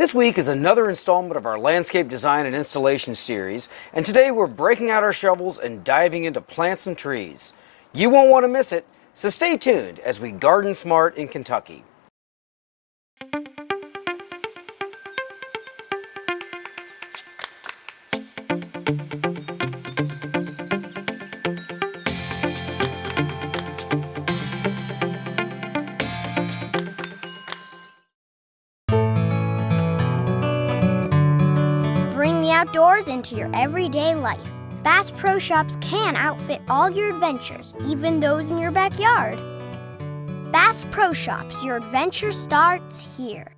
This week is another installment of our landscape design and installation series, and today we're breaking out our shovels and diving into plants and trees. You won't want to miss it, so stay tuned as we garden smart in Kentucky. Bring the outdoors into your everyday life. Bass Pro Shops can outfit all your adventures, even those in your backyard. Bass Pro Shops, your adventure starts here.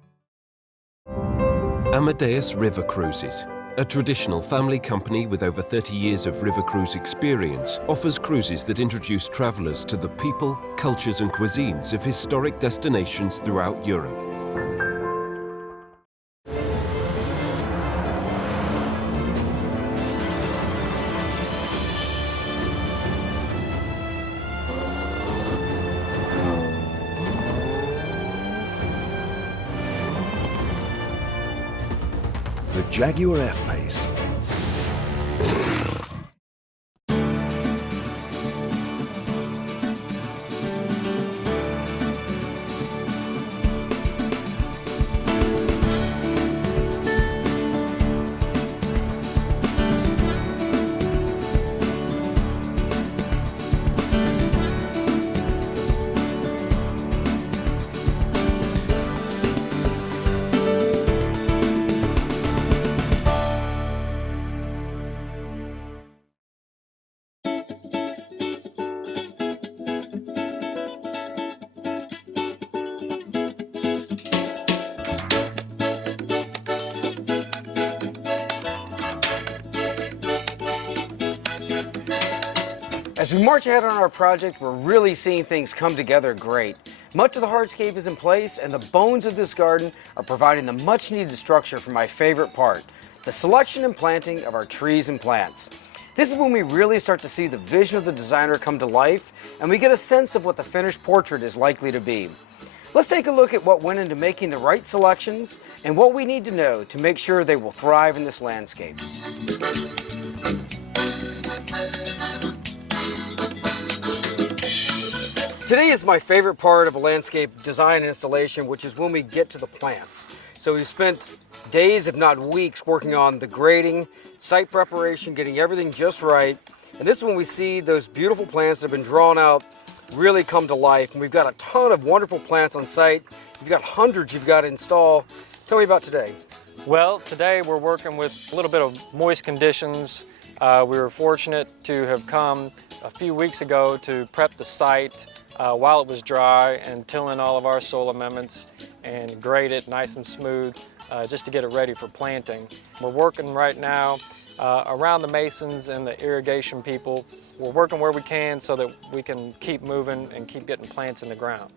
Amadeus River Cruises, a traditional family company with over 30 years of river cruise experience, offers cruises that introduce travelers to the people, cultures and cuisines of historic destinations throughout Europe. The Jaguar F-Pace. As we march ahead on our project, we're really seeing things come together great. Much of the hardscape is in place, and the bones of this garden are providing the much-needed structure for my favorite part, the selection and planting of our trees and plants. This is when we really start to see the vision of the designer come to life, and we get a sense of what the finished portrait is likely to be. Let's take a look at what went into making the right selections and what we need to know to make sure they will thrive in this landscape. Today is my favorite part of a landscape design and installation, which is when we get to the plants. So we've spent days, if not weeks, working on the grading, site preparation, getting everything just right. And this is when we see those beautiful plants that have been drawn out really come to life. And we've got a ton of wonderful plants on site. You've got hundreds you've got to install. Tell me about today. Well, today we're working with a little bit of moist conditions. We were fortunate to have come a few weeks ago to prep the site while it was dry and till in all of our soil amendments and grade it nice and smooth just to get it ready for planting. We're working right now around the masons and the irrigation people. We're working where we can so that we can keep moving and keep getting plants in the ground.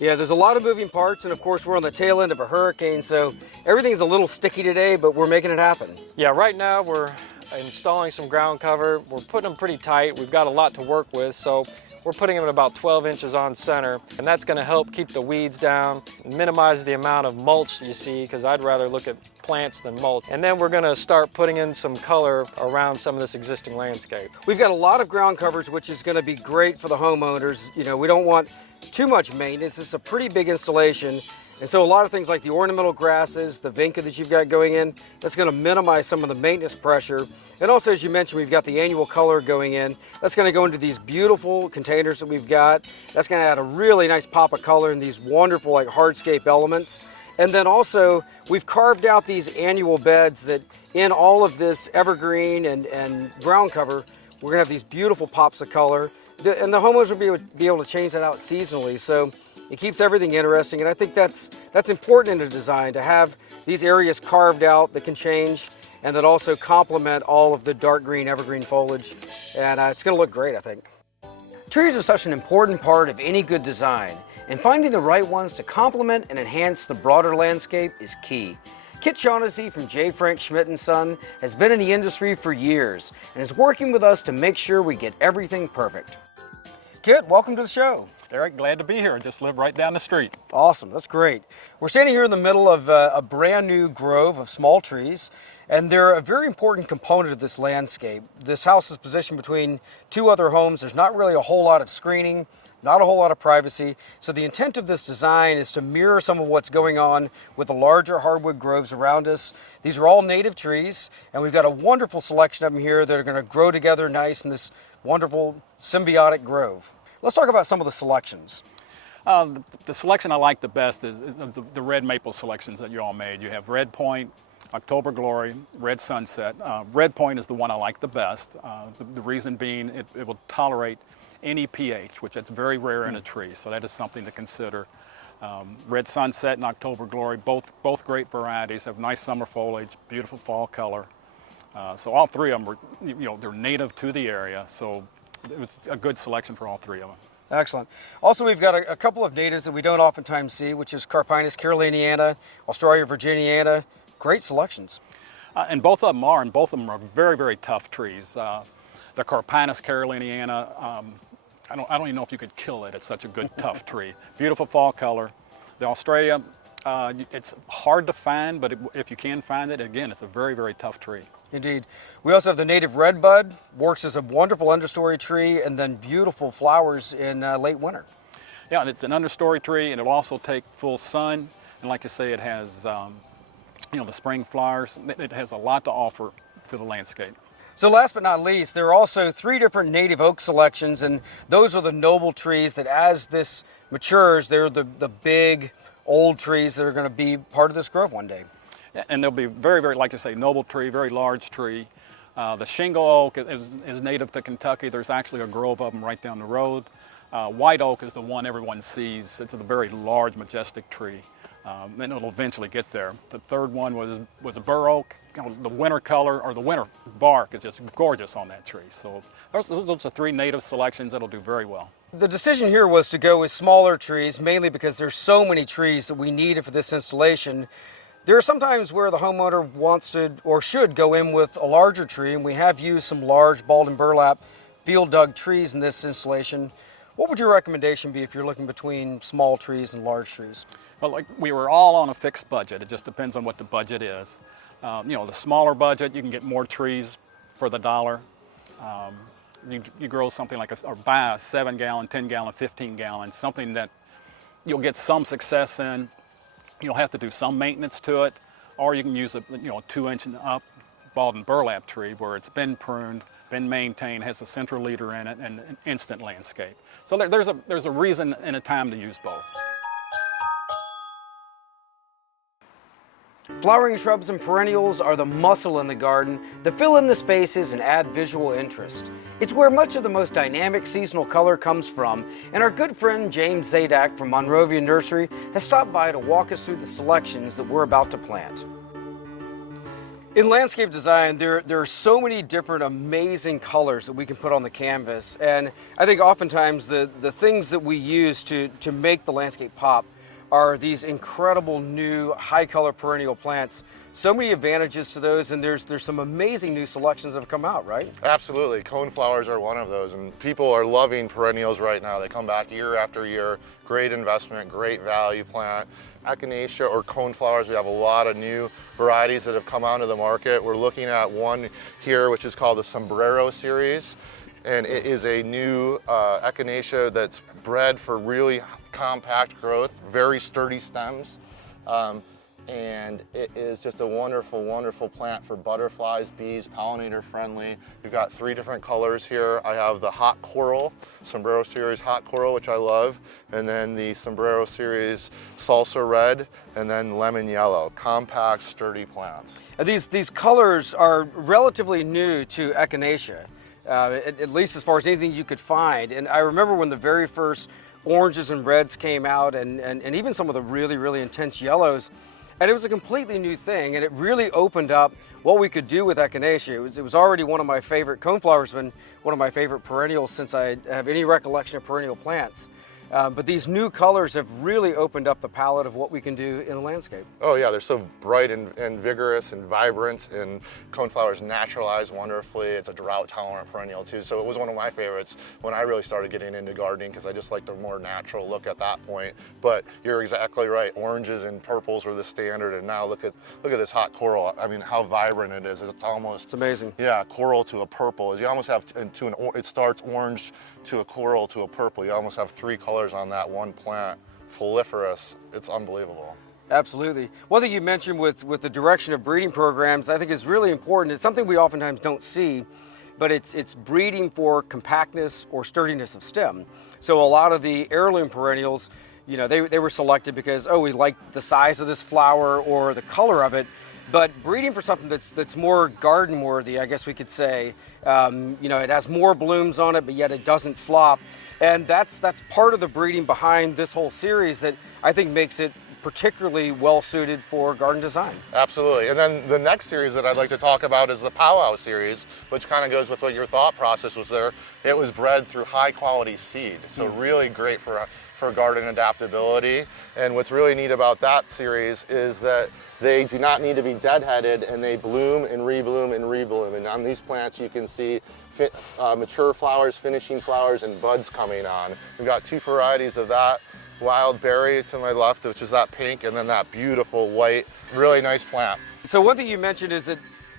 Yeah, there's a lot of moving parts, and of course we're on the tail end of a hurricane, so everything's a little sticky today, but we're making it happen. Yeah, right now we're installing some ground cover. We're putting them pretty tight. We've got a lot to work with, so we're putting them at about 12 inches on center, and that's going to help keep the weeds down, minimize the amount of mulch that you see, because I'd rather look at plants than mulch. And then we're going to start putting in some color around some of this existing landscape. We've got a lot of ground coverage, which is going to be great for the homeowners. You know, we don't want too much maintenance. This is a pretty big installation. And so a lot of things like the ornamental grasses, the vinca that you've got going in, that's going to minimize some of the maintenance pressure. And also, as you mentioned, we've got the annual color going in. That's going to go into these beautiful containers that we've got. That's going to add a really nice pop of color in these wonderful like hardscape elements. And then also, we've carved out these annual beds that in all of this evergreen and ground cover, we're going to have these beautiful pops of color. And the homeowners will be able to change that out seasonally. So it keeps everything interesting, and I think that's important in a design, to have these areas carved out that can change and that also complement all of the dark green evergreen foliage, and it's going to look great, I think. Trees are such an important part of any good design, and finding the right ones to complement and enhance the broader landscape is key. Kit Shaughnessy from J. Frank Schmidt & Son has been in the industry for years and is working with us to make sure we get everything perfect. Kit, welcome to the show. Derek, glad to be here. Just live right down the street. Awesome, that's great. We're standing here in the middle of a brand new grove of small trees, and they're a very important component of this landscape. This house is positioned between two other homes. There's not really a whole lot of screening, not a whole lot of privacy. So the intent of this design is to mirror some of what's going on with the larger hardwood groves around us. These are all native trees, and we've got a wonderful selection of them here that are going to grow together nice in this wonderful symbiotic grove. Let's talk about some of the selections. The selection I like the best is the red maple selections that you all made. You have Red Point, October Glory, Red Sunset. Red Point is the one I like the best. The reason being it will tolerate any pH, which is very rare in a tree, so that is something to consider. Red Sunset and October Glory, both great varieties, have nice summer foliage, beautiful fall color. So all three of them are, they're native to the area, so it was a good selection for all three of them. Excellent. Also, we've got a couple of natives that we don't oftentimes see, which is Carpinus caroliniana, Australia virginiana. Great selections. And both of them are very, very tough trees. The Carpinus caroliniana, I don't even know if you could kill it. It's such a good, tough tree. Beautiful fall color. The Australia, it's hard to find, but if you can find it, again, it's a very, very tough tree. Indeed. We also have the native redbud, works as a wonderful understory tree, and then beautiful flowers in late winter. Yeah, and it's an understory tree, and it'll also take full sun. And like you say, it has, the spring flowers. It has a lot to offer to the landscape. So last but not least, there are also 3 different native oak selections, and those are the noble trees that as this matures, they're the big, old trees that are going to be part of this grove one day. And they'll be very, very, like I say, noble tree, very large tree. The shingle oak is native to Kentucky. There's actually a grove of them right down the road. White oak is the one everyone sees. It's a very large, majestic tree. And it'll eventually get there. The third one was a bur oak. The winter color, or the winter bark, is just gorgeous on that tree. So those are 3 native selections that'll do very well. The decision here was to go with smaller trees, mainly because there's so many trees that we needed for this installation. There are some times where the homeowner wants to or should go in with a larger tree, and we have used some large bald and burlap field dug trees in this installation. What would your recommendation be if you're looking between small trees and large trees? Well, we were all on a fixed budget. It just depends on what the budget is. The smaller budget, you can get more trees for the dollar. You grow something like or buy a 7-gallon, 10-gallon, 15-gallon, something that you'll get some success in. You'll have to do some maintenance to it, or you can use a 2-inch and up bald and burlap tree where it's been pruned, been maintained, has a central leader in it, and an instant landscape. So there's a reason and a time to use both. Flowering shrubs and perennials are the muscle in the garden that fill in the spaces and add visual interest. It's where much of the most dynamic seasonal color comes from, and our good friend James Zadak from Monrovia Nursery has stopped by to walk us through the selections that we're about to plant. In landscape design, there are so many different amazing colors that we can put on the canvas, and I think oftentimes the things that we use to make the landscape pop are these incredible new high color perennial plants. So many advantages to those, and there's some amazing new selections that have come out, right? Absolutely. Coneflowers are one of those, and people are loving perennials right now. They come back year after year. Great investment, great value plant. Echinacea or coneflowers, we have a lot of new varieties that have come onto the market. We're looking at one here which is called the Sombrero series, and it is a new echinacea that's bred for really compact growth, very sturdy stems, and it is just a wonderful, wonderful plant for butterflies, bees, pollinator friendly. We've got 3 different colors here. I have the hot coral, Sombrero series hot coral, which I love, and then the Sombrero series salsa red, and then lemon yellow. Compact, sturdy plants. These colors are relatively new to echinacea, at least as far as anything you could find. And I remember when the very first oranges and reds came out, and even some of the really, really intense yellows. And it was a completely new thing, and it really opened up what we could do with echinacea. It was already one of my favorite, coneflowers been one of my favorite perennials since I have any recollection of perennial plants. But these new colors have really opened up the palette of what we can do in a landscape. Oh yeah, they're so bright and vigorous and vibrant, and coneflowers naturalize wonderfully. It's a drought-tolerant perennial too, so it was one of my favorites when I really started getting into gardening, because I just liked a more natural look at that point. But you're exactly right, oranges and purples were the standard, and now look at this hot coral. I mean, how vibrant it is. It's amazing. Yeah, coral to a purple. You almost have it starts orange to a coral to a purple. You almost have 3 colors on that one plant. Foliferous. It's unbelievable. Absolutely. One thing you mentioned with the direction of breeding programs, I think is really important. It's something we oftentimes don't see, but it's breeding for compactness or sturdiness of stem. So a lot of the heirloom perennials, you know, they were selected because, oh, we like the size of this flower or the color of it. But breeding for something that's more garden worthy, I guess we could say, you know, it has more blooms on it, but yet it doesn't flop. And that's part of the breeding behind this whole series that I think makes it particularly well suited for garden design. Absolutely. And then the next series that I'd like to talk about is the Powwow series, which kind of goes with what your thought process was there. It was bred through high quality seed, so really great for garden adaptability. And what's really neat about that series is that they do not need to be deadheaded, and they bloom and rebloom and rebloom. And on these plants you can see mature flowers, finishing flowers, and buds coming on. We've got 2 varieties of that. Wild berry to my left, which is that pink, and then that beautiful white, really nice plant. So one thing you mentioned is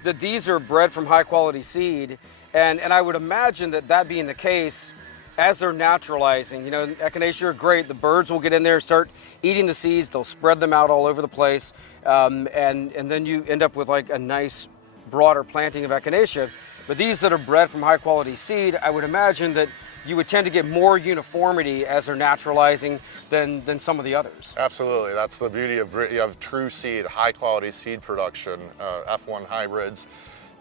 that these are bred from high quality seed, and I would imagine that being the case, as they're naturalizing, you know, echinacea are great. The birds will get in there, start eating the seeds, they'll spread them out all over the place, and then you end up with like a nice broader planting of echinacea. But these that are bred from high quality seed, I would imagine that you would tend to get more uniformity as they're naturalizing than some of the others. Absolutely, that's the beauty of you have true seed, high quality seed production, F1 hybrids,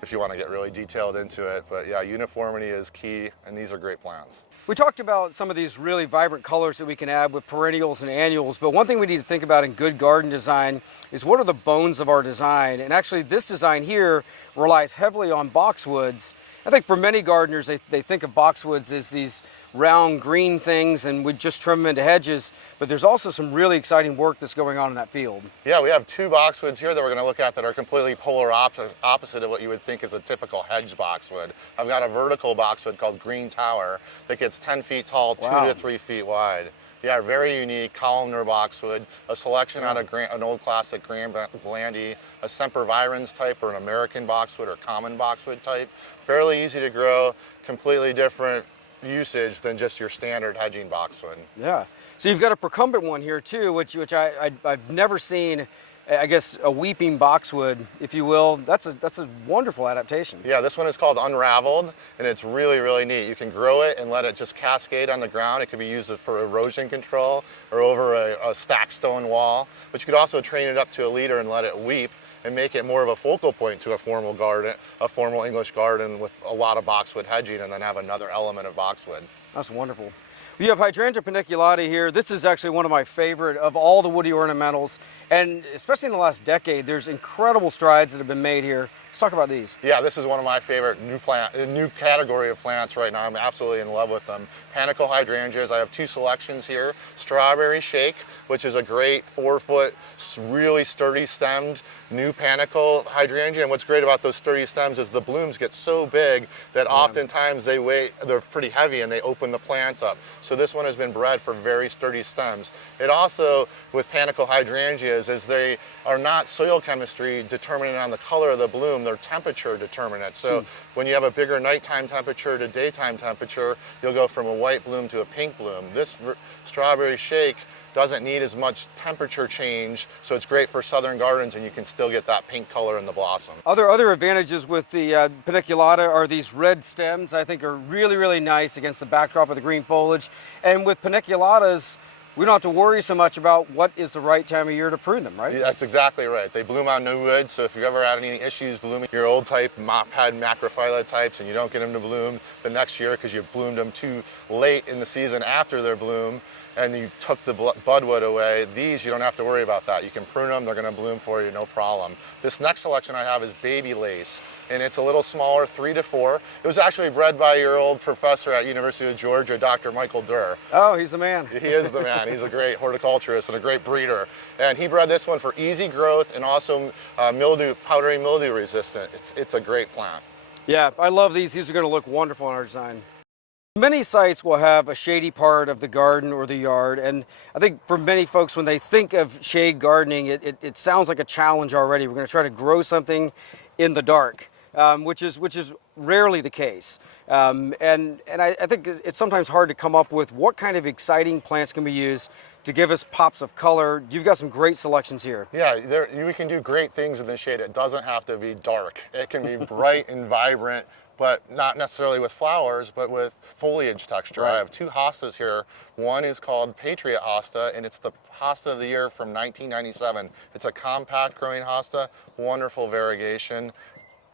if you want to get really detailed into it. But yeah, uniformity is key, and these are great plants. We talked about some of these really vibrant colors that we can add with perennials and annuals, but one thing we need to think about in good garden design is what are the bones of our design? And actually this design here relies heavily on boxwoods. I think for many gardeners, they think of boxwoods as these round green things and we just trim them into hedges, but there's also some really exciting work that's going on in that field. Yeah, we have 2 boxwoods here that we're going to look at that are completely polar opposite of what you would think is a typical hedge boxwood. I've got a vertical boxwood called Green Tower that gets 10 feet tall, 2 to 3 feet wide. Yeah, very unique, columnar boxwood, a selection out of an old classic Grand Blandy, a sempervirens type or an American boxwood or common boxwood type. Fairly easy to grow, completely different usage than just your standard hedging boxwood. Yeah, so you've got a procumbent one here too, which I've never seen. I guess a weeping boxwood, if you will. That's a wonderful adaptation. Yeah, this one is called Unraveled, and it's really, really neat. You can grow it and let it just cascade on the ground. It could be used for erosion control or over a stacked stone wall, but you could also train it up to a leader and let it weep and make it more of a focal point to a formal garden, a formal English garden with a lot of boxwood hedging, and then have another element of boxwood. That's wonderful. You have Hydrangea paniculata here. This is actually one of my favorite of all the woody ornamentals, and especially in the last decade, there's incredible strides that have been made here. Let's talk about these. Yeah, this is one of my favorite new category of plants right now. I'm absolutely in love with them. Panicle hydrangeas, I have 2 selections here. Strawberry Shake, which is a great 4-foot, really sturdy stemmed new panicle hydrangea. And what's great about those sturdy stems is the blooms get so big that oftentimes they're pretty heavy and they open the plant up. So this one has been bred for very sturdy stems. It also, with panicle hydrangeas, is they are not soil chemistry determinant on the color of the bloom, they're temperature determinant. So when you have a bigger nighttime temperature to daytime temperature, you'll go from a white bloom to a pink bloom. This Strawberry Shake doesn't need as much temperature change, so it's great for southern gardens, and you can still get that pink color in the blossom. Other advantages with the paniculata are these red stems. I think are really, really nice against the backdrop of the green foliage. And with paniculatas, we don't have to worry so much about what is the right time of year to prune them, right? Yeah, that's exactly right. They bloom on new wood, so if you've ever had any issues blooming your old type mop head macrophylla types and you don't get them to bloom the next year because you've bloomed them too late in the season after their bloom, and you took the budwood away, these you don't have to worry about that. You can prune them, they're gonna bloom for you, no problem. This next selection I have is baby lace, and it's a little smaller, 3 to 4. It was actually bred by your old professor at University of Georgia, Dr. Michael Durr. Oh, he's the man. He is the man. He's a great horticulturist and a great breeder. And he bred this one for easy growth and also mildew, powdery mildew resistant. It's a great plant. Yeah, I love these. These are going to look wonderful in our design. Many sites will have a shady part of the garden or the yard, and I think for many folks, when they think of shade gardening, it sounds like a challenge already. We're going to try to grow something in the dark, which is rarely the case. And I think it's sometimes hard to come up with what kind of exciting plants can we use to give us pops of color. You've got some great selections here. Yeah, we can do great things in the shade. It doesn't have to be dark. It can be bright and vibrant, but not necessarily with flowers, but with foliage texture. Right. I have 2 hostas here. One is called Patriot Hosta, and it's the hosta of the year from 1997. It's a compact growing hosta, wonderful variegation.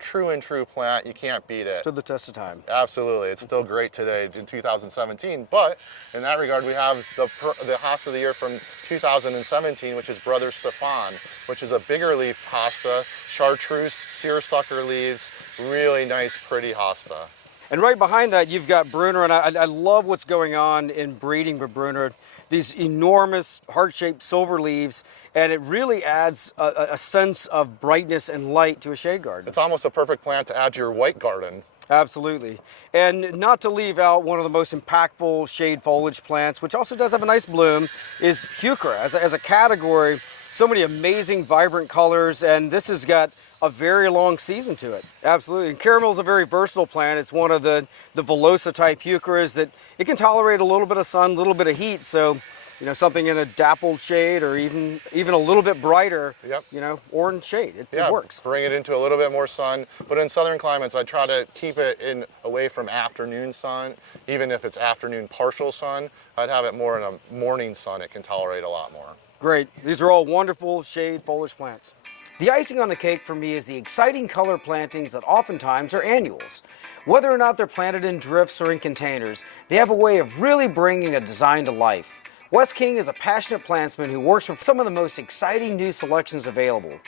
True and true plant, you can't beat it. Stood the test of time. Absolutely, it's still great today in 2017. But in that regard, we have the hosta of the year from 2017, which is Brother Stefan, which is a bigger leaf hosta, chartreuse, seersucker leaves, really nice, pretty hosta. And right behind that, you've got Bruner, and I love what's going on in breeding with Bruner. These enormous heart-shaped silver leaves, and it really adds a sense of brightness and light to a shade garden. It's almost a perfect plant to add to your white garden. Absolutely. And not to leave out one of the most impactful shade foliage plants, which also does have a nice bloom, is heuchera. As a category, so many amazing, vibrant colors, and this has got a very long season to it. Absolutely. And caramel is a very versatile plant. It's one of the Velosa type heucheras that it can tolerate a little bit of sun, a little bit of heat. So, you know, something in a dappled shade or even a little bit brighter, Yep. you know, orange shade. It works. Bring it into a little bit more sun. But in southern climates, I try to keep it away from afternoon sun. Even if it's afternoon partial sun, I'd have it more in a morning sun. It can tolerate a lot more. Great. These are all wonderful shade foliage plants. The icing on the cake for me is the exciting color plantings that oftentimes are annuals. Whether or not they're planted in drifts or in containers, they have a way of really bringing a design to life. Wes King is a passionate plantsman who works with some of the most exciting new selections available.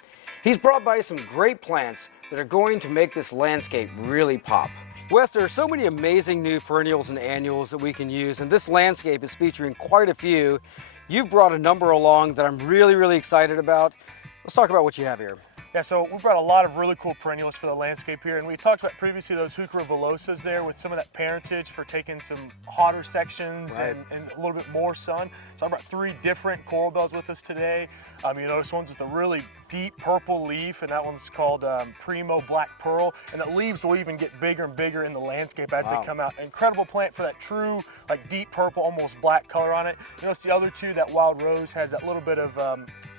He's brought by some great plants that are going to make this landscape really pop. Wes, there are so many amazing new perennials and annuals that we can use, and this landscape is featuring quite a few. You've brought a number along that I'm really excited about. Let's talk about what you have here. Yeah, so we brought a lot of really cool perennials for the landscape here, and we talked about previously those Heuchera velosas there with some of that parentage for taking some hotter sections and a little bit more sun. So I brought 3 different coral bells with us today. You notice one's with a really deep purple leaf, and that one's called Primo Black Pearl, and the leaves will even get bigger and bigger in the landscape as they come out. Incredible plant for that true, like deep purple, almost black color on it. You notice the other 2, that wild rose has that little bit of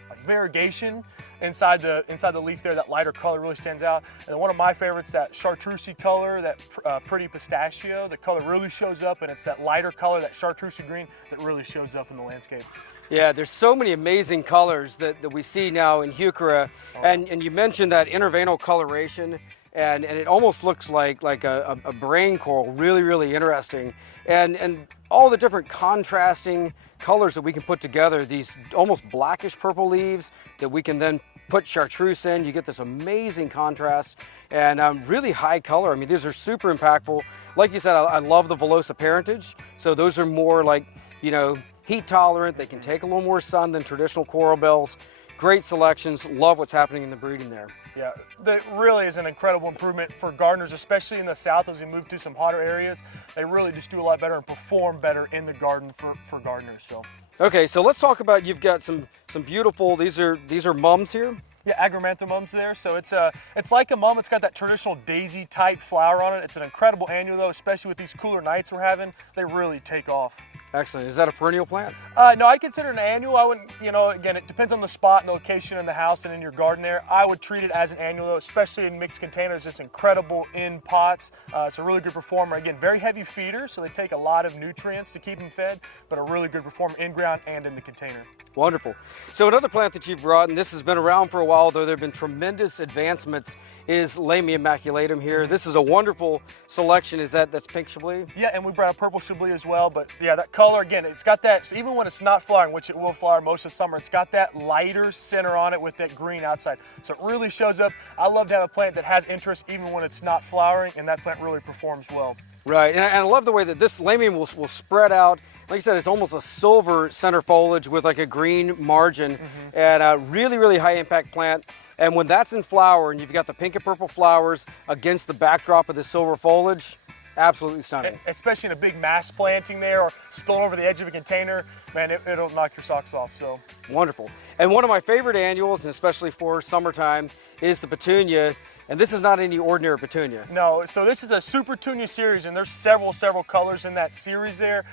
like variegation inside the leaf there. That lighter color really stands out. And then one of my favorites, that chartreusey color, that pretty pistachio. The color really shows up, and it's that lighter color, that chartreusey green, that really shows up in the landscape. Yeah, there's so many amazing colors that we see now in heuchera, and you mentioned that interveinal coloration, and it almost looks like a brain coral, really interesting, and all the different contrasting colors that we can put together, these almost blackish purple leaves that we can then put chartreuse in. You get this amazing contrast and really high color. I mean, these are super impactful. Like you said, I love the Velosa parentage. So those are more like, you know, heat tolerant. They can take a little more sun than traditional coral bells. Great selections. Love what's happening in the breeding there. Yeah, that really is an incredible improvement for gardeners, especially in the south as we move to some hotter areas. They really just do a lot better and perform better in the garden for gardeners. So. Okay, so let's talk about, you've got some beautiful, these are mums here? Yeah, agromantha there. So it's like a mum. It's got that traditional daisy type flower on it. It's an incredible annual though, especially with these cooler nights we're having. They really take off. Excellent. Is that a perennial plant? No, I consider it an annual. I wouldn't, you know, again, it depends on the spot and the location in the house and in your garden there. I would treat it as an annual though, especially in mixed containers. Just incredible in pots. It's a really good performer. Again, very heavy feeder, so they take a lot of nutrients to keep them fed, but a really good performer in ground and in the container. Wonderful. So another plant that you've brought, and this has been around for a while, though there have been tremendous advancements, is Lamia maculatum here. This is a wonderful selection. That's pink Chablis? Yeah, and we brought a purple Chablis as well, but yeah, that color color. Again, it's got that, so even when it's not flowering, which it will flower most of the summer, it's got that lighter center on it with that green outside. So it really shows up. I love to have a plant that has interest even when it's not flowering, and that plant really performs well. Right, and I love the way that this lamium will spread out. Like I said, it's almost a silver center foliage with like a green margin, and a really, really high impact plant. And when that's in flower and you've got the pink and purple flowers against the backdrop of the silver foliage, absolutely stunning. Especially in a big mass planting there or spilling over the edge of a container, man, it'll knock your socks off. So wonderful. And one of my favorite annuals, and especially for summertime, is the petunia. And this is not any ordinary petunia. No, so this is a Super Petunia series, and there's several colors in that series there.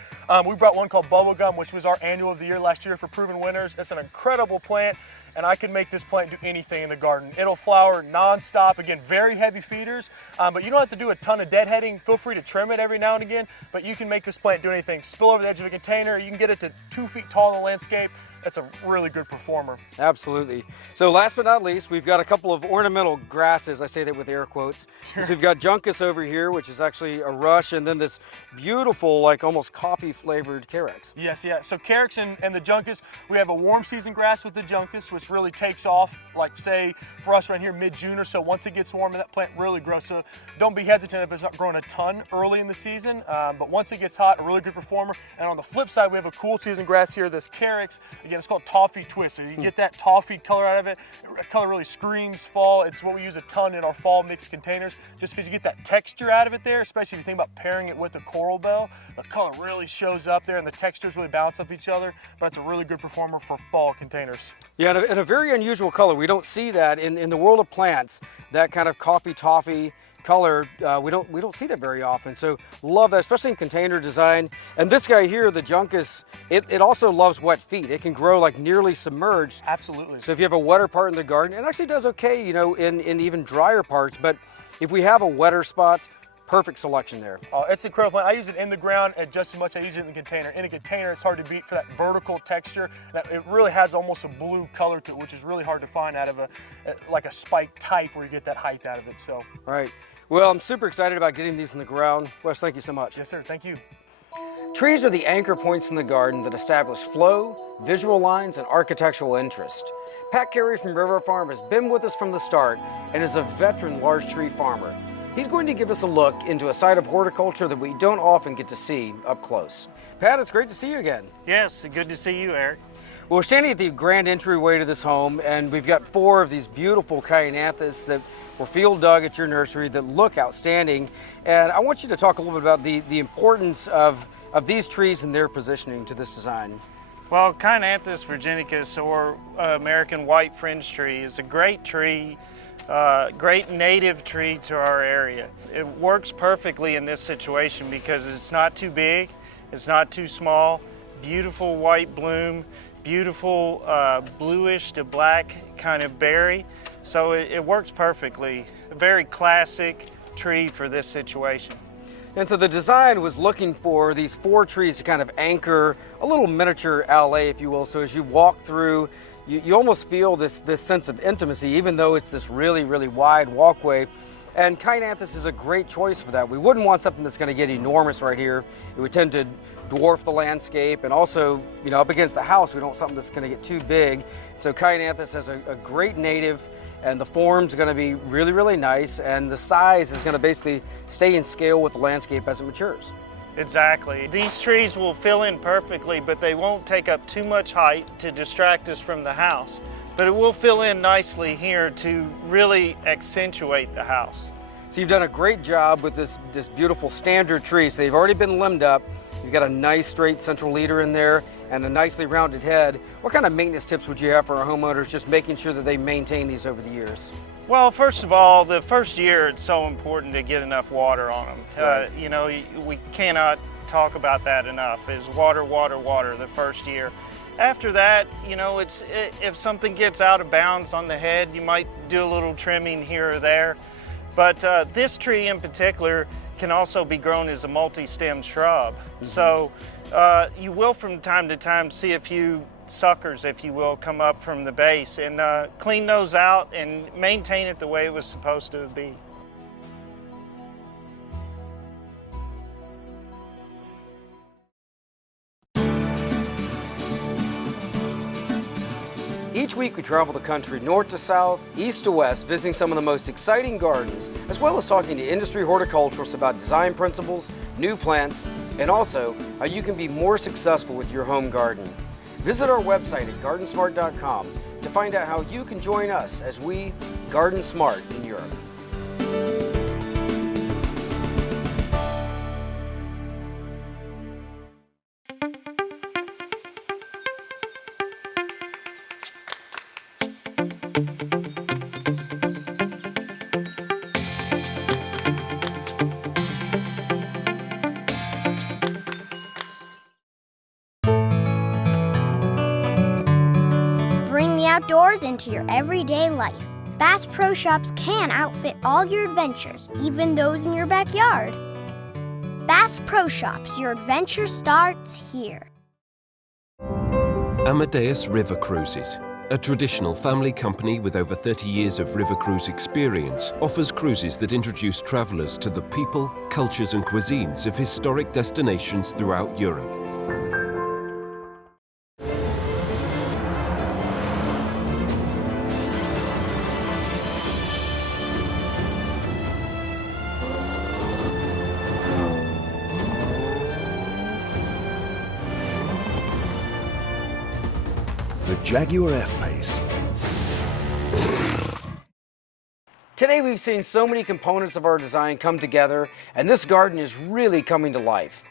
We brought one called Bubblegum, which was our annual of the year last year for Proven Winners. It's an incredible plant, and I can make this plant do anything in the garden. It'll flower nonstop. Again, very heavy feeders, but you don't have to do a ton of deadheading. Feel free to trim it every now and again, but you can make this plant do anything. Spill over the edge of a container. You can get it to 2 feet tall in the landscape. It's a really good performer. Absolutely. So last but not least, we've got a couple of ornamental grasses. I say that with air quotes. So we've got Juncus over here, which is actually a rush, and then this beautiful, like almost coffee flavored Carex. Yes, yeah. So Carex and the Juncus, we have a warm season grass with the Juncus, which really takes off, like say for us right here, mid-June or so. Once it gets warm, that plant really grows. So don't be hesitant if it's not growing a ton early in the season, but once it gets hot, a really good performer. And on the flip side, we have a cool season grass here, this Carex. Again, it's called Toffee Twist. So you get that toffee color out of it. The color really screams fall. It's what we use a ton in our fall mixed containers, just because you get that texture out of it there, especially if you think about pairing it with a coral bell. The color really shows up there and the textures really bounce off each other, but it's a really good performer for fall containers. Yeah, and a very unusual color. We don't see that in the world of plants, that kind of coffee toffee color. We don't see that very often. So love that, especially in container design. And this guy here, the Juncus, it also loves wet feet. It can grow like nearly submerged. Absolutely. So if you have a wetter part in the garden, it actually does okay, you know, in even drier parts. But if we have a wetter spot, perfect selection there. It's incredible. I use it in the ground just as much as I use it in the container. In a container, it's hard to beat for that vertical texture. It really has almost a blue color to it, which is really hard to find out of like a spike type where you get that height out of it. So. Right. Well, I'm super excited about getting these in the ground. Wes, thank you so much. Yes, sir. Thank you. Trees are the anchor points in the garden that establish flow, visual lines, and architectural interest. Pat Carey from River Farm has been with us from the start and is a veteran large tree farmer. He's going to give us a look into a side of horticulture that we don't often get to see up close. Pat, it's great to see you again. Yes, good to see you, Eric. Well, we're standing at the grand entryway to this home, and we've got 4 of these beautiful Cyananthus that were field dug at your nursery that look outstanding. And I want you to talk a little bit about the importance of these trees and their positioning to this design. Well, Cyananthus virginicus, or American white fringe tree, is a great tree, great native tree to our area. It works perfectly in this situation because it's not too big, it's not too small, beautiful white bloom, beautiful bluish to black kind of berry. So it works perfectly. A very classic tree for this situation. And so the design was looking for these 4 trees to kind of anchor a little miniature alley, if you will. So as you walk through, you almost feel this sense of intimacy, even though it's this really, really wide walkway. And Cyananthus is a great choice for that. We wouldn't want something that's going to get enormous right here. It would tend to dwarf the landscape, and also, you know, up against the house, we don't want something that's going to get too big. So Cyananthus has a great native, and the form's going to be really, really nice, and the size is going to basically stay in scale with the landscape as it matures. Exactly. These trees will fill in perfectly, but they won't take up too much height to distract us from the house. But it will fill in nicely here to really accentuate the house. So you've done a great job with this beautiful standard tree. So they've already been limbed up. You've got a nice straight central leader in there and a nicely rounded head. What kind of maintenance tips would you have for our homeowners, just making sure that they maintain these over the years? Well, first of all, the first year it's so important to get enough water on them. Right. You know, we cannot talk about that enough, is water, water, water the first year. After that, you know, if something gets out of bounds on the head, you might do a little trimming here or there. But this tree in particular can also be grown as a multi-stem shrub. Mm-hmm. So you will from time to time see a few suckers, if you will, come up from the base, and clean those out and maintain it the way it was supposed to be. Each week we travel the country north to south, east to west, visiting some of the most exciting gardens, as well as talking to industry horticulturalists about design principles, new plants, and also how you can be more successful with your home garden. Visit our website at GardenSMART.com to find out how you can join us as we garden smart in Europe. Bring the outdoors into your everyday life. Bass Pro Shops can outfit all your adventures, even those in your backyard. Bass Pro Shops, your adventure starts here. Amadeus River Cruises, a traditional family company with over 30 years of river cruise experience, offers cruises that introduce travelers to the people, cultures and cuisines of historic destinations throughout Europe. The Jaguar F-Pace. Today we've seen so many components of our design come together, and this garden is really coming to life.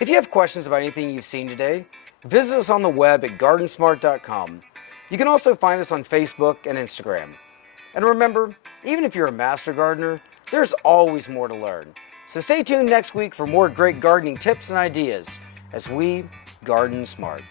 If you have questions about anything you've seen today, visit us on the web at GardenSMART.com. You can also find us on Facebook and Instagram. And remember, even if you're a master gardener, there's always more to learn. So stay tuned next week for more great gardening tips and ideas as we garden smart.